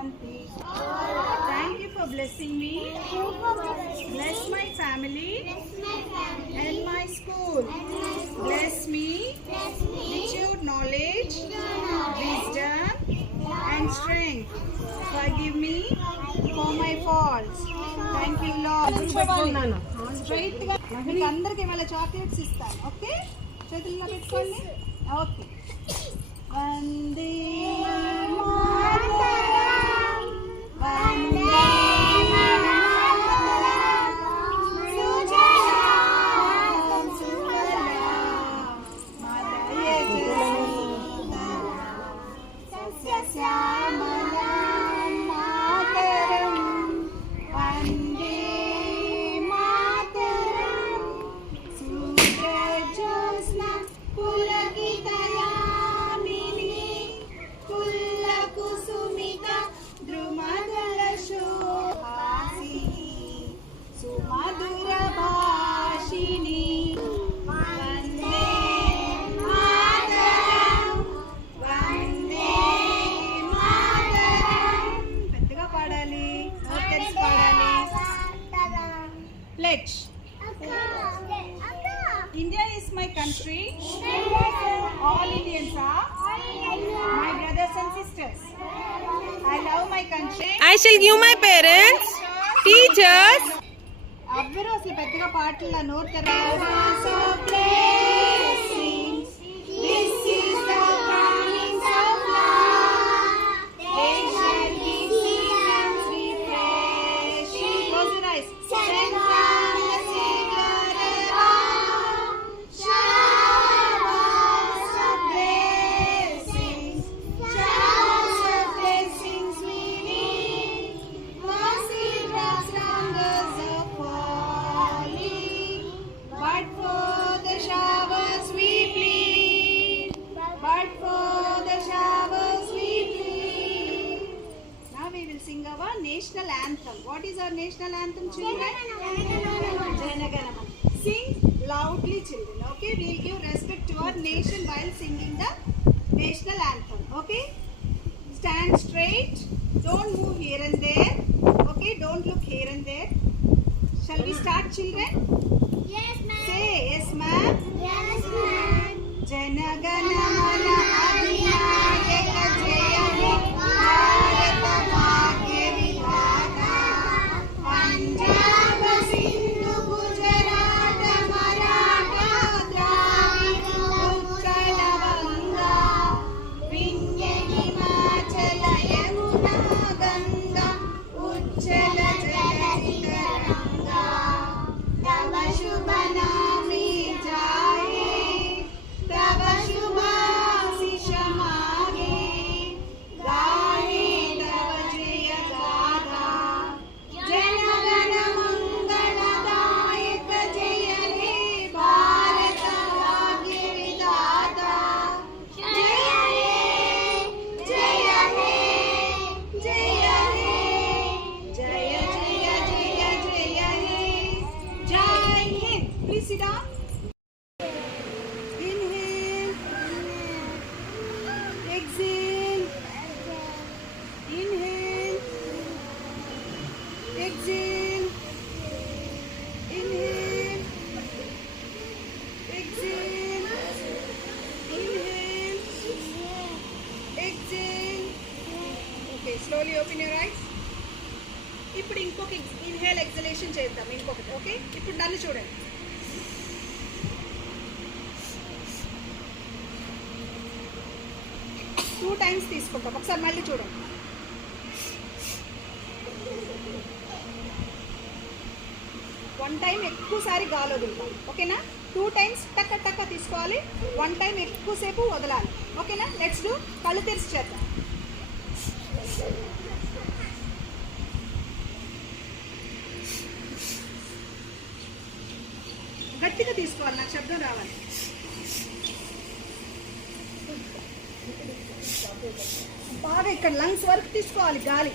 Thank you for blessing me. Bless my family and my school. Bless me with knowledge, wisdom, and strength. Forgive me for my faults. Thank you, Lord. Straight గా మీకు అందరికి ఇవాళ చాక్లెట్స్ ఇస్తాను. ఓకే, చేతుల్లో పెట్టుకోండి. ఓకే. వందే మాతరం, వందే మాతరం, సుజలాం సుఫలాం మలయజ సస్యశ్యామలాం మాతరం, వందే మాతరం, సూర్యజ్యోత్స్న పులకితయామిని కుల్లకుసుమిత ద్రుమదళ శోభాసిని సుమధుర భాషిణి వందే మాతరం, వందే మాతరం. పెద్దగా పాడాలి, తెలిసి పాడాలి. Pledge. India is my country. All Indians are my brothers and sisters. I love my country. I shall give my parents, teachers. అందరూ అసలు పెద్దగా పాటలు నోరు తెరవాలి. Sing our national anthem. What is our national anthem, children? Jana Gana Mana. Sing loudly, children. Okay, we'll give respect to our nation while singing the national anthem. Okay, stand straight. Don't move here and there. Okay, don't look here and there. Shall we start, children? Yes, ma'am. Say yes, ma'am. Yes, ma'am. Jana Gana Mana Adhinayaka Jaya He Bharata Bhagya Vidhata Punjab Sindhu Gujarat Maratha Dravida Utkala Vanga Vindhya Himachala Yamuna Ganga Ujjala Jalataranga Tava Shubha Nami Jaye Tava Shubha Sisha Mage Gaye Tava Jaya Gada Jana Gana Mangala Dayaka Jaya He Bharata Bhagya Vidhata Jaya He Jaya He Jaya He Jaya Jaya Jaya Jaya He Jai Hind. Please sit down. Inhale. Exhale. Inhale. Exhale. Inhale. Exhale. Inhale. Exhale. Okay, slowly open your eyes. ఇప్పుడు ఇంకొక inhale exhalation చేద్దాం. ఇంకొకటి. ఓకే, ఇప్పుడు నన్ను చూడండి. Two times తీసుకుంటాం. ఒకసారి మళ్ళీ చూడండి. వన్ టైం ఎక్కువసారి గాలి వదులుతాం. ఓకేనా? టూ టైమ్స్ టక్క టక్క తీసుకోవాలి. వన్ టైం ఎక్కువసేపు వదలాలి. ఓకేనా? Let's do. కళ్ళు తెరిచి చేద్దాం. గట్టిగా తీసుకోవాలి, నాకు శబ్దం రావాలి. బాగా ఇక్కడ లంగ్స్ వరకు తీసుకోవాలి గాలి.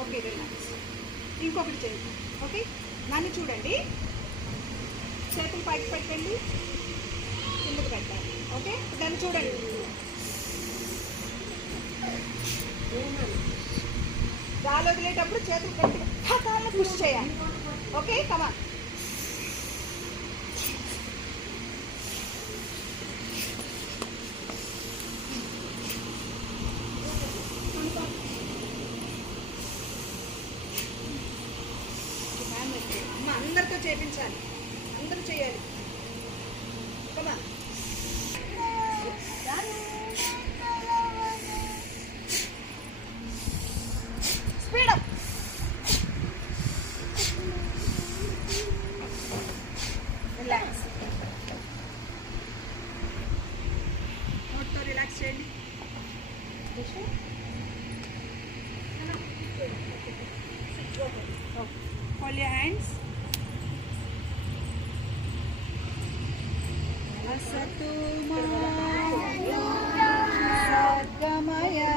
Okay relax. ఇంకొకటి చేయండి. ఓకే, నన్ను చూడండి. చేతులు పైకి పెట్టండి, కిందకి పెట్టాలి. ఓకే, దాన్ని చూడండి. గాలి వదిలేటప్పుడు చేతులు గట్టిగా పుష్ చేయాలి. Okay, come on. అమ్మ అందరితో చేయించాలి, అందరూ చేయాలి. కమాన్. Speed up. రిలాక్స్. నోట్తో రిలాక్స్ చేయండి. Hold your hands. Asatu ma sadgamaya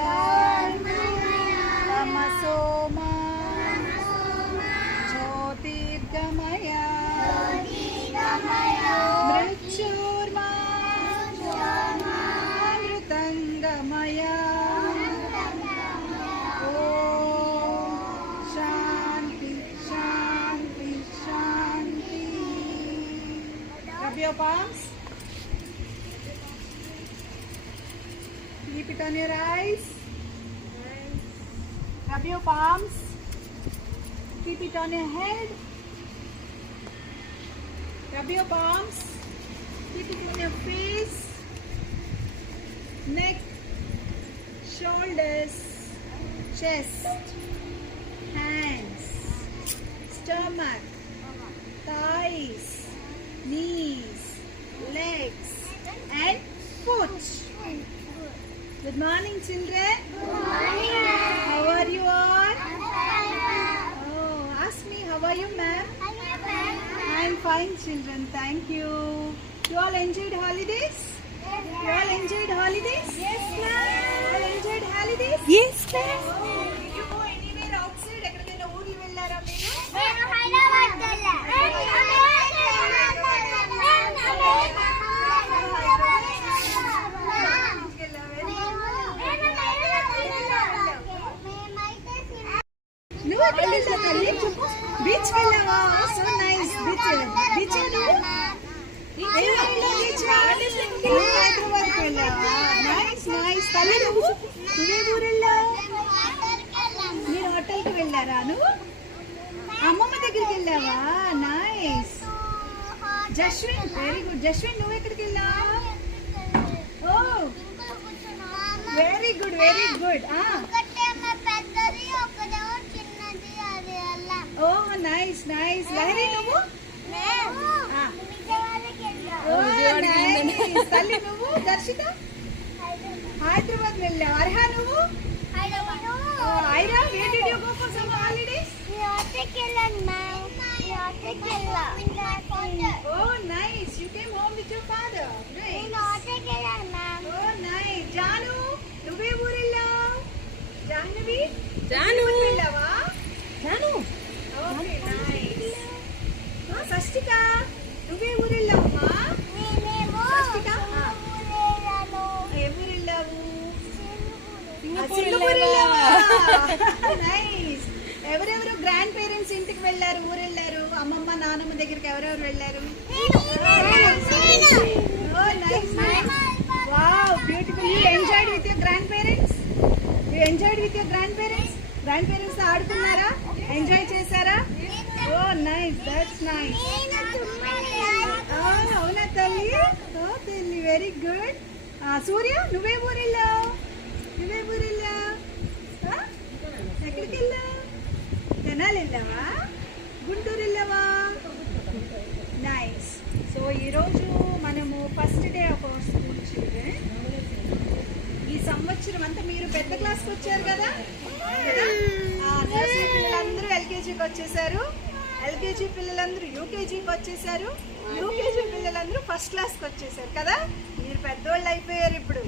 tamaso ma jyotirgamaya mrityurma amrutangamaya. Rub your palms. Keep it on your eyes. Rub your palms. Keep it on your head. Rub your palms. Keep it on your face, neck, shoulders, chest, hands, stomach, thighs, knees, legs and foot. Good morning, children. How are you all? Oh, ask me, how are you, ma'am? I am fine, children. Thank you. You all enjoyed holidays? You all enjoyed holidays? Yes, ma'am. You all enjoyed holidays? Yes, ma'am. Did you go anywhere outside? ఎక్కడికైనా ఊరికి వెళ్ళారా మీరు? నువ్వు ఎక్కడ వెళ్తావు తల్లి? బీచ్ వెళ్ళావా? So nice. Beach beach హైదరాబాద్కి వెళ్ళావా? Nice nice. తల్లి నువ్వు నువ్వే ఊరు వెళ్ళావు? మీరు హోటల్కి వెళ్ళారా? నువ్వు అమ్మమ్మ దగ్గరికి వెళ్ళావా? నైస్. Jaswin very good. జస్విన్ నువ్వు ఎక్కడికి వెళ్ళావు? ఓ వెరీ గుడ్ వెరీ గుడ్. ఓ నైస్ నైస్. లహరి నువ్వు? తల్లి నువ్వు? దర్శిత హైదరాబాద్ వెళ్ళావు. అర్హా నువ్వు? Aira where did you go for summer holidays? Oh nice, you came home with your father. Nice. Oh nice. Janu నువ్వే ఊరు వెళ్ళావు? జాహ్నవి జాను వెళ్ళావా? Janu okay nice. సష్టిక నువ్వే ఊరు వెళ్ళావమ్మా? సష్టిక ఏ ఊరు వెళ్ళావు? సింగపూర్ వెళ్ళావా? నైస్. ఎవరెవరు గ్రాండ్ పేరెంట్స్ ఇంటికి వెళ్ళారు? ఊరు వెళ్ళారు? అమ్మమ్మ నాన్నమ్మ దగ్గరికి ఎవరెవరు వెళ్ళారు? Oh nice nice. Wow beautiful. You enjoyed with your grandparents? You enjoyed with your grandparents? Grandparents తో ఆడుకున్నారా? ఎంజాయ్ చేశారా? Oh nice, that's nice. అవునా తల్లి? ఓ తల్లి వెరీ గుడ్. సూర్య నువ్వే ఊరు వెళ్ళావు? నువ్వే ఊరు వెళ్ళావు? ఎక్కడికి వెళ్ళావు? తెనాలి వెళ్ళావా? గుంటూరు వెళ్ళావా? నైస్. సో ఈరోజు మనము first day of our school children. ఈ సంవత్సరం అంతా మీరు పెద్ద క్లాస్కి వచ్చారు కదా? నర్సరీ పిల్లలందరూ ఎల్కేజీకి వచ్చేసారు, ఎల్కేజీ పిల్లలందరూ యూకేజీకి వచ్చేసారు, యూకేజీ పిల్లలందరూ ఫస్ట్ క్లాస్కి వచ్చేసారు కదా? మీరు పెద్దోళ్ళు అయిపోయారు ఇప్పుడు.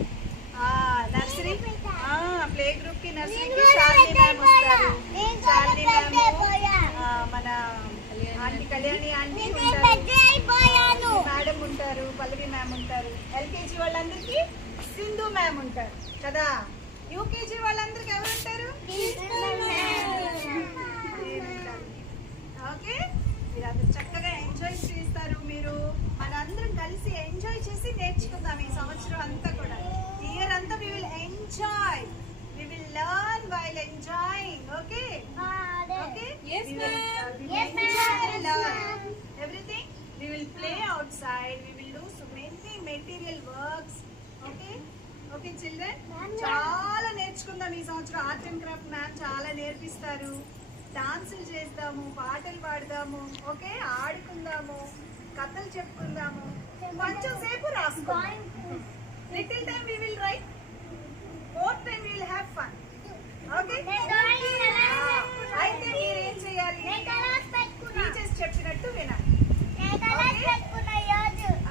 ప్లే గ్రూప్ కి నర్సరీకి శాలిని మ్యామ్ వస్తారు. శాలిని మ్యామ్ మన ఆంటీ కళ్యాణి ఆంటీ ఉంటారు, మేడం ఉంటారు, పల్లవి మ్యామ్ ఉంటారు. ఎల్కేజీ వాళ్ళందరికీ సింధు మ్యామ్ ఉంటారు కదా. యూకేజీ వాళ్ళందరికీ ఎవరు ఉంటారు? ఓకే, మీరు అందరు చక్కగా ఎంజాయ్ చేస్తారు. మీరు మనందరం కలిసి ఎంజాయ్ చేసి నేర్చుకుందాం ఈ సంవత్సరం అంతా కూడా. ఇయర్ అంతా we will enjoy, we will learn while enjoying. Okay, okay, Yes, we will, ma'am. we will Yes, enjoy ma'am. and learn everything. We will play outside, we will do so many material works. Okay, okay children, చాలా నేర్చుకుందాం ఈ సంవత్సరం. Art and craft ma'am చాలా నేర్పిస్తారు. డాన్సులు చేద్దాము, పాటలు పాడదాము, ఓకే, ఆడుకుందాము, కథలు చెప్పుకుందాము, కొంచెం సేపు రాసుకుందాం. Little time we will write, more time we will have fun. Okay, అయితే మీరు ఏం చేయాలి? టీచర్స్ చెప్పినట్టు వినాలి.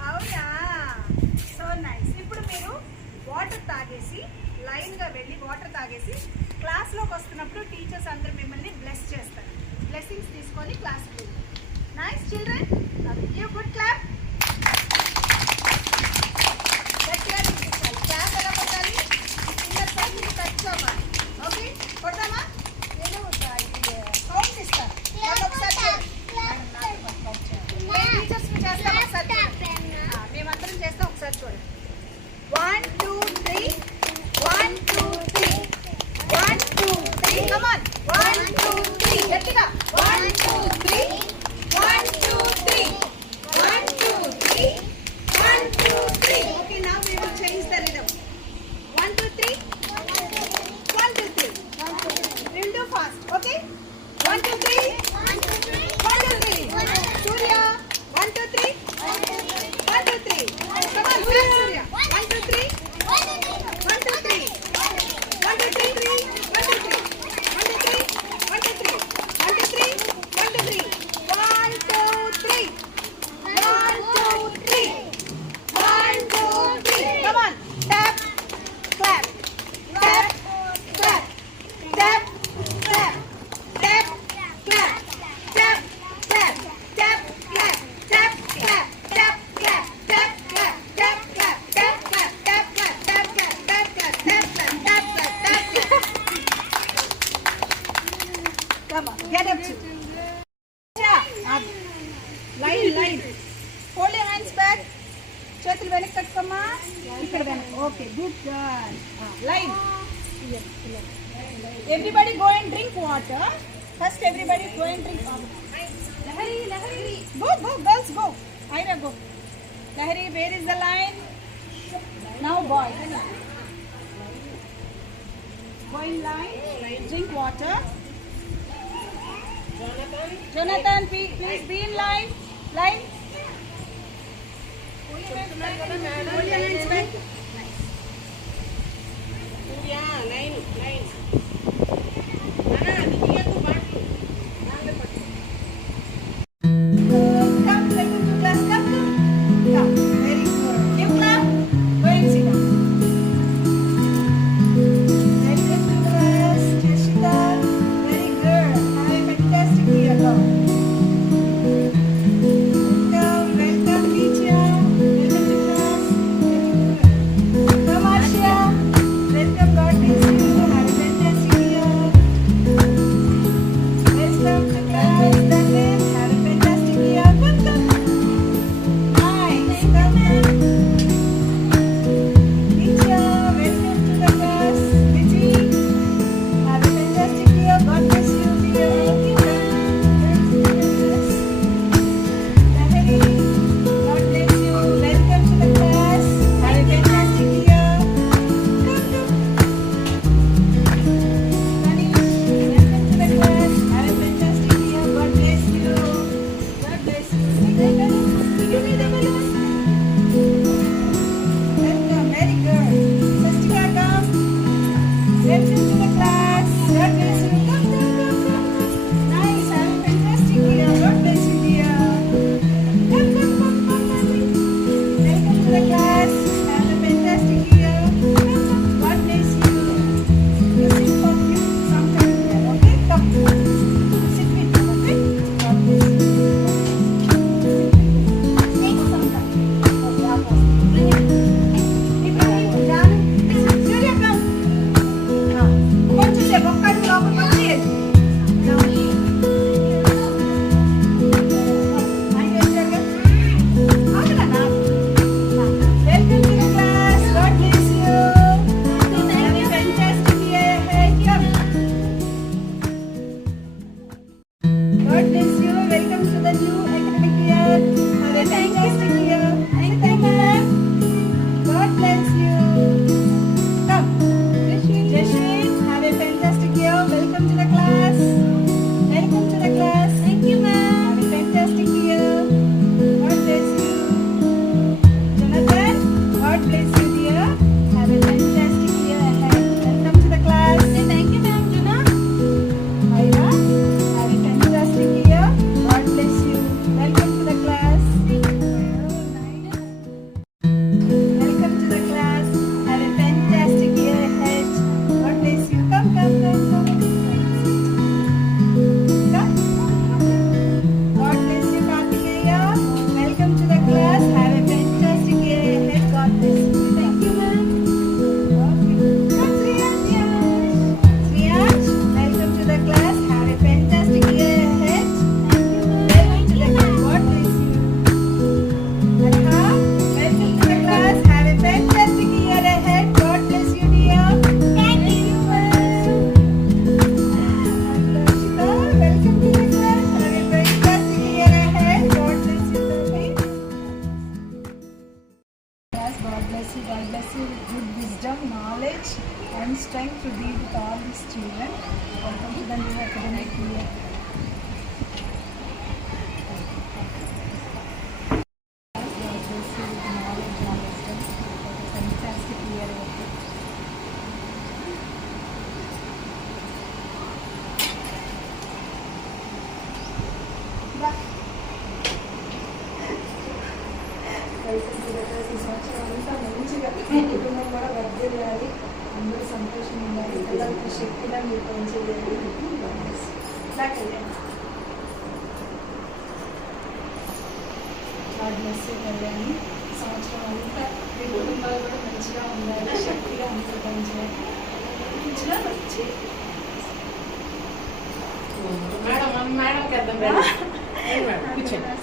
అవునా, సో నైస్. ఇప్పుడు మీరు వాటర్ తాగేసి, లైన్ గా వెళ్ళి వాటర్ తాగేసి క్లాస్ లోకి వస్తున్నప్పుడు టీచర్స్ అందరూ మిమ్మల్ని బ్లెస్ చేస్తారు. బ్లెస్సింగ్స్ తీసుకొని క్లాస్ కి వెళ్ళి. Nice children, give good clap. గట్టిగా చూపించాలి. క్లాప్ ఎలా కొట్టాలి? ఫింగర్ పైకి టచ్ అవ్వాలి. ఓకే, కొడదామా? నేను కౌంట్ ఇస్తాను. వాళ్ళు ఒకసారి చేయండి. టీచర్స్ చేస్తాం ఒకసారి చూడండి. మేమందరం చేస్తాం ఒకసారి చూడండి. 1 2 3, 1 2 3, 1 2 3, come on, 1 2 3, గట్టిగా 1 2 3, 1 2 3, 1 2 3, 1 2 3. Okay, now we will change the rhythm. 1 2 3, 1 2 3. We will do fast. Okay, 1 2 3, 1 2 3. Surya, 1 2 3, 1 2 3. Come on, fast Surya. 1 2 3, 1 2 3, 1 2 3, 1 2 3, 1 2 3, 1 2 3, 1 2 3, 1 2 3, 1 2 3, 1 2 3, 1 2 3. Come on, tap, clap, tap, clap, tap, clap, tap, clap, tap, clap, tap, clap, tap, clap, tap, clap, tap, clap, tap, clap, tap, clap, tap, clap, tap, clap, tap, clap, tap, clap, tap, clap, tap, clap. Come on, get up to. Line, line. Hold your hands back. చేతులు వెనక్కి కట్టుకోమ్మా. ఇక్కడ వెనక్కి. Okay, good girl. Line. Everybody go and drink water. First everybody go and drink water. Lahari. Go, girls go. Ira go. Lahari, where is the line? Now boy. Go in line. Drink water. Jonathan, please be in line. Line. Hold your hands back. Come, let me do class. Come. Very good. Give clap. Go and sit down. Very good class. Jessica. Very good. Have a fantastic year. Welcome, teacher. Welcome to class. God bless you, dear. Have a fantastic year ahead. Welcome to the class. Thank you, ma'am. Juna. Ira, have a fantastic year. God bless you. Welcome to the class. Welcome to the class. Have a fantastic year ahead. God bless you. Come. Come. God bless you, Kartikeya. Welcome to the class. Have a fantastic year ahead. God bless you. Thank you, ma'am. Okay. Come, Sriyaj. Sriyaj, welcome to the class. Have a fantastic year ahead. Welcome to the class. God bless you. Anha, welcome to the class. Have a fantastic year ahead. God bless you, dear. Thank you. Darshita, welcome to the class. Have a fantastic year ahead. God bless you, Sophie. Class, God bless you. God bless you with good wisdom, knowledge, and strength to be with all these children. Welcome to the new academic year. God bless you with knowledge and wisdom. Fantastic year ahead. అంతా మంచిగా మీ కుటుంబం కూడా వర్ధిల్లాలి, అందరూ సంతోషంగా ఉండాలి, పిల్లలకి శక్తిగా మీరు పనిచేయాలి. God bless you, Kalyani. సంవత్సరం అంతా మీ కుటుంబాలు కూడా మంచిగా ఉండాలి, శక్తిగా అందరూ పనిచేయాలి. మంచిగా వచ్చి మేడం మేడం కదా మేడం కూర్చోండి.